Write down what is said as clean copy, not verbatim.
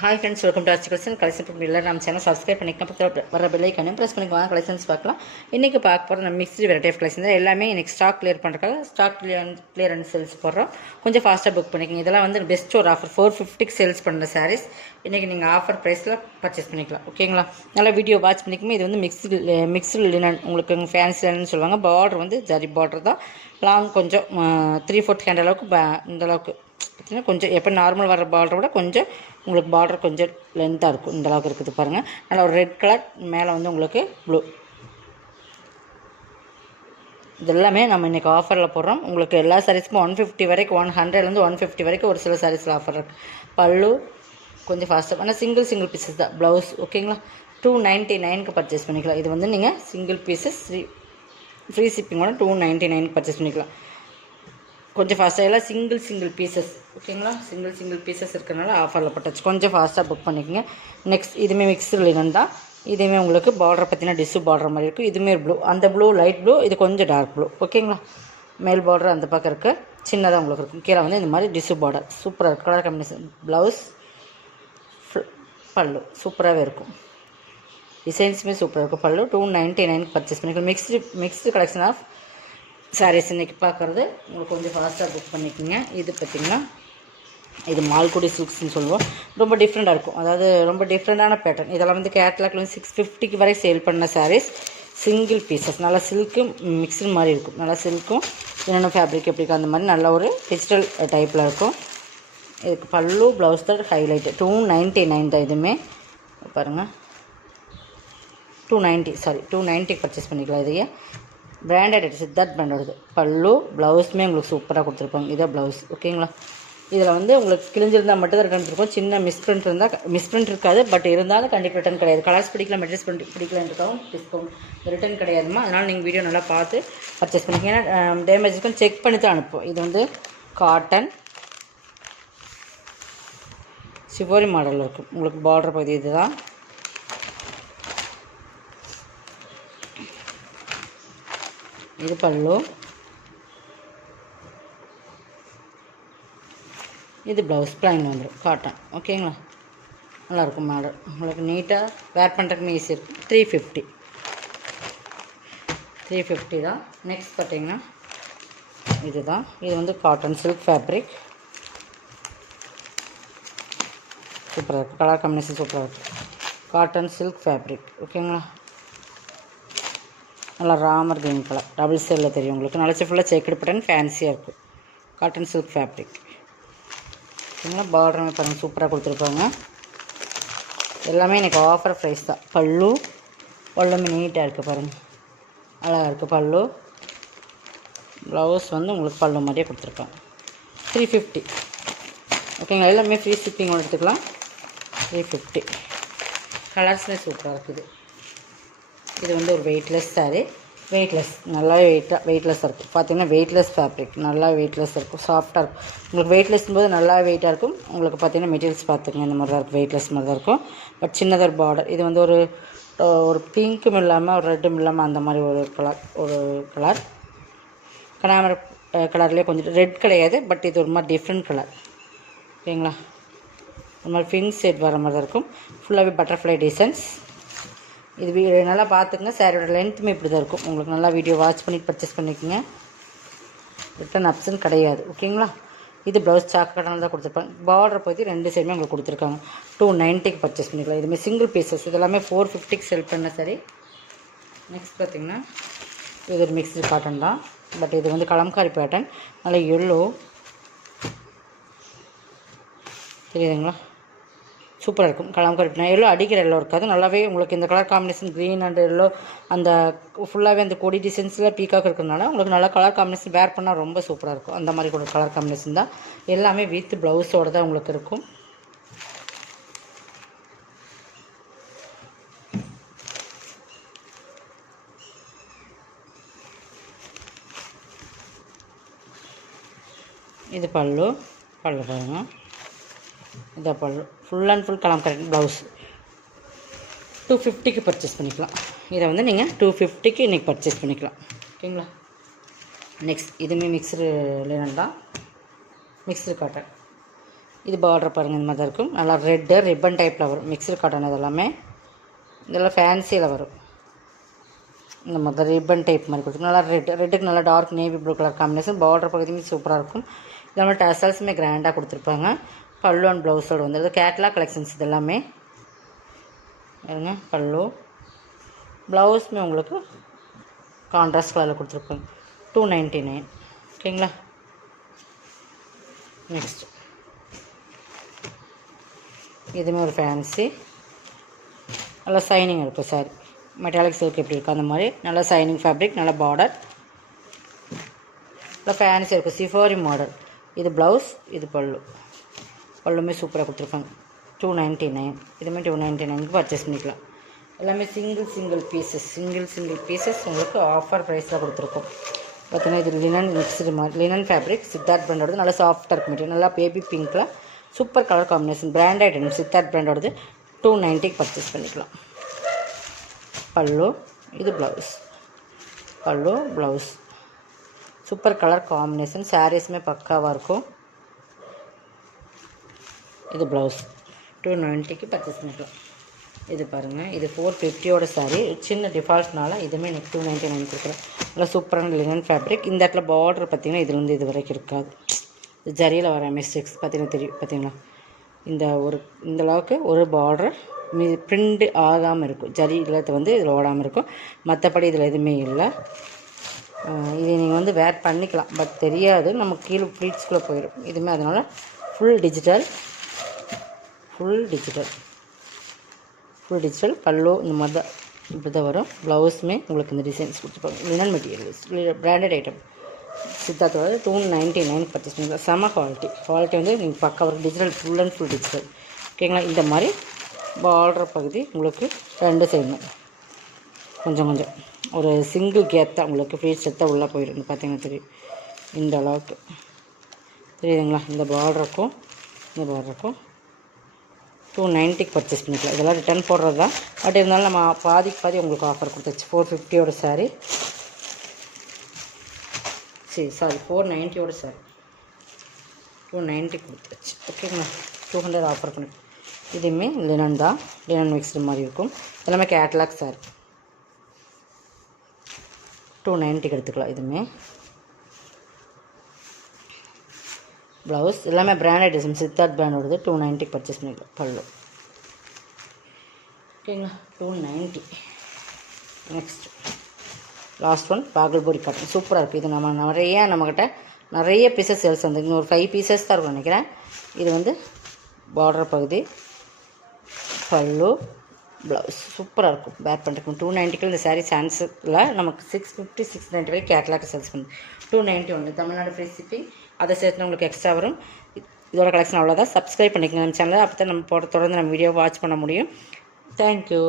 Hi friends, welcome to arch collection. Collection இல்லை நம்ம channel subscribe பண்ணிக்கலாம். பக்கத்தில் வர பெல்லைக்கானே ப்ரெஸ் பண்ணிக்குவாங்க. கலெக்ஷன்ஸ் பார்க்கலாம். இன்றைக்கி பார்க்க போகிற நம்ம மிக்ஸ்டு வெரைட்டி ஆஃப் கலெக்ஷன் தான். எல்லாமே இன்றைக்கி ஸ்டாக் கிளியர் பண்ணுறதுக்காக ஸ்டாக் கிளியரன்ஸ் சேல்ஸ் போடுறோம். கொஞ்சம் ஃபாஸ்ட்டாக புக் பண்ணிக்கோங்க. இதெல்லாம் வந்து பெஸ்ட் ஒரு ஆஃபர் 450க்கு சேல்ஸ் பண்ணுற சாரீஸ். இன்றைக்கி நீங்கள் ஆஃபர் ப்ரைஸில் பர்ச்சேஸ் பண்ணிக்கலாம். ஓகேங்களா? நல்லா வீடியோ வாட்ச் பண்ணிக்கோங்க. இது வந்து மிக்ஸ்டு லினன், உங்களுக்கு ஃபேன்சி லினன் சொல்லுவாங்க. பார்டர் வந்து ஜரி பார்டர் தான். லாங் கொஞ்சம் 3/4 ஹேண்ட் அளவுக்கு இந்த அளவுக்கு பார்த்தீங்கன்னா கொஞ்சம் எப்போ நார்மல் வர பார்டரை விட கொஞ்சம் உங்களுக்கு பார்டர் கொஞ்சம் லென்த்தாக இருக்கும். இந்த அளவுக்கு இருக்குது பாருங்கள். நல்லா ஒரு ரெட் கலர், மேலே வந்து உங்களுக்கு ப்ளூ. இது எல்லாமே நம்ம இன்றைக்கி ஆஃபரில் போடுறோம். உங்களுக்கு எல்லா சாரீஸ்க்கும் 150 வரைக்கும், 100லேருந்து 150 வரைக்கும் ஒரு சில சாரீஸில் ஆஃபர் இருக்குது. பல்லு கொஞ்சம் ஃபாஸ்ட்டாக, ஆனால் சிங்கிள் பீசஸ் தான். ப்ளவுஸ் ஓகேங்களா, 299க்கு பர்ச்சேஸ் பண்ணிக்கலாம். இது வந்து நீங்கள் சிங்கிள் பீசஸ் ஃப்ரீ ஷிப்பிங்கோட 299க்கு பர்ச்சேஸ் பண்ணிக்கலாம். கொஞ்சம் ஃபாஸ்ட்டாக எல்லாம் சிங்கிள் பீசஸ் ஓகேங்களா. சிங்கிள் பீசஸ் இருக்கிறனால ஆஃபரில் போட்டாச்சு. கொஞ்சம் ஃபாஸ்ட்டாக புக் பண்ணிக்கோங்க. நெக்ஸ்ட் இதுவுமே மிக்ஸ்டு லினன் தான். இதுவுமே உங்களுக்கு பார்டர் பார்த்தீங்கன்னா டிஷ்யூ பார்டர் மாதிரி இருக்கும். இதுவுமே ப்ளூ, அந்த ப்ளூ லைட் ப்ளூ, இது கொஞ்சம் டார்க் ப்ளூ ஓகேங்களா. மேல் பார்டர் அந்த பக்கம் இருக்க சின்னதாக உங்களுக்கு இருக்கும். கீழே வந்து இந்த மாதிரி டிஷ்யூ பார்டர் சூப்பராக இருக்கும். கலர் காம்பினேஷன், ப்ளவுஸ், பல்லு சூப்பராகவே இருக்கும். டிசைன்ஸுமே சூப்பராக இருக்கும். பல்லு 299க்கு பர்ச்சேஸ் பண்ணிக்கலாம். மிக்ஸ்டு கலெக்ஷன் ஆஃப் சாரீஸ் இன்றைக்கி பார்க்குறது. உங்களுக்கு கொஞ்சம் ஃபாஸ்ட்டாக புக் பண்ணிக்கோங்க. இது பார்த்திங்கன்னா இது மால்குடி சில்க்ஸ்ன்னு சொல்லுவோம். ரொம்ப டிஃப்ரெண்ட்டாக இருக்கும். அதாவது ரொம்ப டிஃப்ரெண்ட்டான பேட்டர்ன். இதெல்லாம் வந்து கேட்லாக்ல வந்து 650க்கு வரை சேல் பண்ண சாரீஸ். சிங்கிள் பீசஸ், நல்லா சில்க்கும் மிக்ஸ்டு மாதிரி இருக்கும். நல்லா சில்க்கும் என்னென்ன ஃபேப்ரிக் எப்படி அந்த மாதிரி நல்ல ஒரு டிஜிட்டல் டைப்பில் இருக்கும். இதுக்கு பல்லு ப்ளவுஸ் தான் ஹைலைட்டு. 299 தான். இதுவுமே பாருங்கள் 290க்கு பர்ச்சேஸ் பண்ணிக்கலாம். இதையே பிராண்டட் சித்தார்த் பிராண்டோடது. பல்லு ப்ளவுஸுமே உங்களுக்கு சூப்பராக கொடுத்துருப்பாங்க. இதான் ப்ளவுஸ் ஓகேங்களா. இதில் வந்து உங்களுக்கு கிழிஞ்சிருந்தால் மட்டும் தான் ரிட்டன் இருக்கும். சின்ன மிஸ்பிரிண்ட் இருக்காது. பட் இருந்தாலும் கண்டிப்பாக ரிட்டன் கிடையாது. கலர்ஸ் பிடிக்கல, மெட்டீரியல்ஸ் பிடிக்கலன்றதும் டிஸ்கவுண்ட் ரிட்டன் கிடையாதுமா. அதனால் நீங்கள் வீடியோ நல்லா பார்த்து பர்ச்சேஸ் பண்ணிக்கோங்க. ஏன்னா டேமேஜ் இருக்கும், செக் பண்ணி தான் அனுப்போம். இது வந்து காட்டன் சிவோரி மாடலில் இருக்கும். உங்களுக்கு பார்டர் பகுதி இது தான். இது பல்லு, இது ப்ளவுஸ் ப்ளைன் வந்துடும். காட்டன் ஓகேங்களா. நல்லாயிருக்கும் மாடல். உங்களுக்கு நீட்டாக வேர் பண்ணுறதுக்குமே ஈஸி இருக்கும். 350 தான். நெக்ஸ்ட் பார்த்தீங்கன்னா இது தான். இது வந்து காட்டன் சில்க் ஃபேப்ரிக். சூப்பராக இருக்குது. கலர் காம்பினேஷன் சூப்பராக இருக்குது. காட்டன் சில்க் ஃபேப்ரிக் ஓகேங்களா. நல்லா ராமர் கிரீன் கலர், டபுள் ஷேடில் தெரியும் உங்களுக்கு. நல்லா ஃபுல்லாக செக்குடு பட்டன் ஃபேன்சியாக இருக்கும். காட்டன் சில்க் ஃபேப்ரிக் ஓகேங்களா. பார்டருமே பாருங்கள் சூப்பராக கொடுத்துருப்பாங்க. எல்லாமே எனக்கு ஆஃபர் ப்ரைஸ் தான். பல்லுமே நீட்டாக இருக்குது பாருங்கள், அழகாக இருக்குது. பல்லு ப்ளவுஸ் வந்து உங்களுக்கு பல்லு மாதிரியே கொடுத்துருப்பாங்க. 350 ஓகேங்களா. எல்லாமே ஃப்ரீ ஷிப்பிங்கோடு எடுத்துக்கலாம். 350. கலர்ஸ்மே சூப்பராக இருக்குது. இது வந்து ஒரு வெயிட்லெஸ் சாரீ. நல்லாவே வெயிட்லெஸ்ஸாக இருக்கும். பார்த்தீங்கன்னா வெயிட்லெஸ் ஃபேப்ரிக், நல்லா வெயிட்லெஸ்ஸாக இருக்கும். சாஃப்டாக இருக்கும். உங்களுக்கு வெயிட்லெஸ்ஸும் போது நல்லா வெயிட்டாக இருக்கும். உங்களுக்கு பார்த்தீங்கன்னா மெட்டீரியல்ஸ் பார்த்துக்கங்க இந்த மாதிரி தான் இருக்கும். வெயிட்லெஸ் மாதிரி தான் இருக்கும். பட் சின்னதாக பார்டர். இது வந்து ஒரு பிங்க்கும் இல்லாமல் ஒரு ரெட்டும் இல்லாமல் அந்த மாதிரி ஒரு கலர் கனாமர கலர்லேயே கொஞ்சம் ரெட் கிடையாது. பட் இது ஒரு மாதிரி டிஃப்ரெண்ட் கலர் ஓகேங்களா. ஒரு மாதிரி பிங்க் ஷேட் வர மாதிரி தான் இருக்கும். ஃபுல்லாகவே பட்டர்ஃப்ளை டிசைன்ஸ். இது நல்லா பார்த்துக்குங்க. சாரியோட லென்த்துமே இப்படி தான் இருக்கும். உங்களுக்கு நல்லா வீடியோ வாட்ச் பண்ணிட்டு பர்ச்சேஸ் பண்ணிக்கோங்க. ரிட்டன் ஆப்ஷன் கிடையாது ஓகேங்களா. இது ப்ளவுஸ் சாக்கடையில் தான் கொடுத்துருப்பாங்க. பார்டர் பற்றி 2 சைடுமே உங்களுக்கு கொடுத்துருக்காங்க. 290க்கு பர்ச்சேஸ் பண்ணிக்கலாம். இதுமாதிரி சிங்கிள் பீசஸ். இதெல்லாமே 450க்கு செல் பண்ண சரி. நெக்ஸ்ட் பார்த்திங்கன்னா இது ஒரு மிக்ஸ்டு காட்டன் தான். பட் இது வந்து கலம்காரி பேட்டர்ன். நல்லா எல்லோ தெரியுதுங்களா, சூப்பராக இருக்கும். கலம்காரி எல்லோ அடிக்கிற எல்லோ இருக்காது. நல்லாவே உங்களுக்கு இந்த colour combination green and yellow அந்த ஃபுல்லாகவே அந்த கொடி டிசைன்ஸில் பீக்காக இருக்கிறதுனால உங்களுக்கு நல்லா கலர் காம்பினேஷன் வேர் பண்ணால் ரொம்ப சூப்பராக இருக்கும். அந்த மாதிரி கூட கலர் காம்பினேஷன் தான். எல்லாமே வித் ப்ளவுஸோடு தான் உங்களுக்கு இருக்கும். இது பல்லு பாருங்கள். இதை pallu full and full Kalamkari blouse. 250க்கு பர்ச்சேஸ் பண்ணிக்கலாம். இதை வந்து நீங்கள் 250க்கு இன்றைக்கி பர்ச்சேஸ் பண்ணிக்கலாம் ஓகேங்களா. நெக்ஸ்ட் இதுவுமே மிக்ஸ்டு லினன் தான். Mixed cotton. இது பார்டர் பாருங்கள் இந்த மாதிரி தான் இருக்கும். நல்லா ரெட்டு ரிப்பன் டைப்பில் வரும். மிக்சர் காட்டன் இதெல்லாமே இதெல்லாம் ஃபேன்சியில் வரும். இந்த மாதிரி ரிப்பன் டைப் மாதிரி கொடுத்துருக்கும். நல்லா ரெட்டுக்கு நல்லா dark navy blue colour combination. Border பகுதியுமே சூப்பராக இருக்கும். இதெல்லாம் டசல்ஸுமே கிராண்டாக கொடுத்துருப்பாங்க. பல்லு அண்ட் ப்ளவுஸோடு வந்து கேட்லாக் கலெக்ஷன்ஸ் இது எல்லாமே பாருங்க. பல்லு ப்ளவுஸுமே உங்களுக்கு கான்ட்ராஸ்ட் கலரில் கொடுத்துருப்பாங்க. 299 ஓகேங்களா. நெக்ஸ்ட் இதுவுமே ஒரு ஃபேன்சி நல்லா சைனிங் இருக்கும். சாரி மெட்டாலிக் சில்க் எப்படி இருக்கும் அந்த மாதிரி நல்லா சைனிங் ஃபேப்ரிக், நல்லா பார்டர், நல்லா ஃபேன்சி இருக்கும். சிஃபாரி மாடல். இது ப்ளவுஸ், இது பல்லுமே சூப்பராக கொடுத்துருப்பாங்க. 299. இதுவுமே 299க்கு பர்ச்சேஸ் பண்ணிக்கலாம். எல்லாமே சிங்கிள் பீசஸ் உங்களுக்கு ஆஃபர் ப்ரைஸில் கொடுத்துருக்கோம். பார்த்தீங்கன்னா இது லினன் மிக்ஸ்டு மாதிரி லினன் ஃபேப்ரிக் சித்தார்த் பிராண்டோடது. நல்லா சாஃப்டாக இருக்கும் மெட்டீரியல். நல்லா பேபி பிங்க்கில் super colour combination. Branded item Siddharth பிராண்டோடது. 290க்கு பர்ச்சேஸ் பண்ணிக்கலாம். பல்லு, இது blouse. Pallu blouse super colour combination. சாரீஸுமே பக்காவாக இருக்கும். இது ப்ளவுஸ் 290க்கு பர்ச்சேஸ் பண்ணிக்கலாம். இது பாருங்கள், இது 450யோட சாரீ. சின்ன டிஃபால்ட்னால இதுவுமே எனக்கு 299 கொடுக்குறேன். நல்லா சூப்பரான லினன் ஃபேப்ரிக். இந்த இடத்துல பார்டர் பார்த்திங்கன்னா இதுலேருந்து இது வரைக்கும் இருக்காது. இது ஜரியில் வர மிஸ்டேக்ஸ் பார்த்திங்கன்னா தெரியும். பார்த்திங்களா இந்த அளவுக்கு ஒரு பார்டர் பிரிண்ட் ஆகாமல் இருக்கும். ஜரி இல்லாத வந்து இதில் ஓடாமல் இருக்கும். மற்றபடி இதில் எதுவுமே இல்லை. இது நீங்கள் வந்து வேர் பண்ணிக்கலாம், பட் தெரியாது. நம்ம கீழே ஃப்ளீட்ஸ்குள்ளே போயிடும் இதுவுமே. அதனால் ஃபுல் டிஜிட்டல் பல்லு இந்த மாதிரி தான் இப்படி தான் வரும். ப்ளவுஸுமே உங்களுக்கு இந்த டிசைன்ஸ் கொடுத்துருப்பாங்க. லினன் மெட்டீரியல்ஸ் பிராண்டட் ஐட்டம் சித்தார்த்தோட 299 பர்ச்சேஸ் பண்ணிக்கலாம். செம குவாலிட்டி வந்து நீங்கள் பக்கா வரும். Digital full and full digital ஓகேங்களா. இந்த மாதிரி பார்டர் பகுதி உங்களுக்கு 2 சைடும் கொஞ்சம் ஒரு சிங்கிள் கேத்தாக உங்களுக்கு ஃப்ளீட்ஸ் எடுத்தால் உள்ளே போயிடும். பார்த்தீங்கன்னா தெரியும். இந்த அளவுக்கு தெரியுதுங்களா. இந்த பார்டருக்கும் 290க்கு பர்ச்சேஸ் பண்ணிக்கலாம். இதெல்லாம் ரிட்டர்ன் போடுறது தான். பட் இருந்தாலும் நம்ம பாதி உங்களுக்கு ஆஃபர் கொடுத்தாச்சு. 450யோட சாரீ. 490யோட சாரீ 290 கொடுத்தாச்சு. ஓகேங்களா. 200 ஆஃபர் பண்ணி. இதுவுமே லினன் தான். லினன் மிக்ஸ்டு மாதிரி இருக்கும். எல்லாமே கேட்லாக் சாரீ. 290க்கு எடுத்துக்கலாம். இதுவுமே ப்ளவுஸ் எல்லாமே பிராண்டட் டிசைன் சித்தார்த் பிராண்டோடது. 290க்கு பர்ச்சேஸ் பண்ணிக்கலாம். பல்லு ஓகேங்களா. 290. Next last one Bhagalpuri cotton. சூப்பராக இருக்குது. இது நம்மக்கிட்ட நிறைய பீசஸ் சேல்ஸ் வந்து இன்னும் ஒரு 5 பீசஸ் தான் இருக்கும் நினைக்கிறேன். இது வந்து பார்டர் பகுதி, பல்லு, ப்ளவுஸ் சூப்பராக இருக்கும். வேர் பண்ணுறதுக்கு 290க்கு இந்த சாரீ சான்ஸ் இல்லை. நமக்கு 650 690 வரைக்கும் கேட்லாக் சேல்ஸ் பண்ணுது. 291 தமிழ்நாடு ஃப்ரீ ஷிப்பிங். அதை சேர்த்து உங்களுக்கு எக்ஸ்ட்ரா வரும். இதோட கலெக்ஷன் அவ்வளோதான். சப்ஸ்கிரைப் பண்ணிக்கோங்க நம்ம சேனலை. அப்போ தான் நம்ம தொடர்ந்து நம்ம வீடியோ வாட்ச் பண்ண முடியும். தேங்க்யூ.